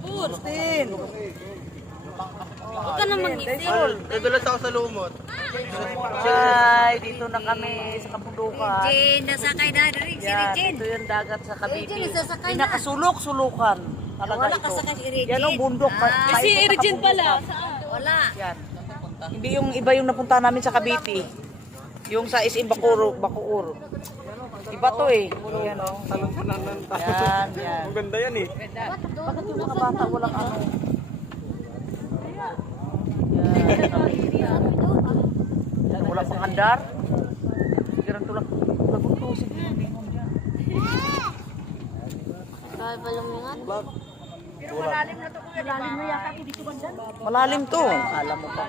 Justin! Huwag ka na mag-isip. Nadulas ako sa lumot. Ay, dito na kami sa kabundukan. Regine, nasakay na rin si Yan, Regine. ito yung dagat sa Cavite. Regine, nasasakay na. Pinakasulok-sulukan. Talaga Wala ito. kasakay si Regine. Yan ang bundok. Ah. Si Regine pala. Wala. Yan. Hindi yung iba yung napunta namin sa Cavite. Yung sa SM Bacoor. Iba to eh. Yan o. Yan, yan. Ang ganda yan eh. Bakit yung mga bata walang ano? Yan. Wala pang andar. Siguro tulak. Nagpuntusin yung bingon dyan. Kaya palumingan. Malalim to. Alam mo pa.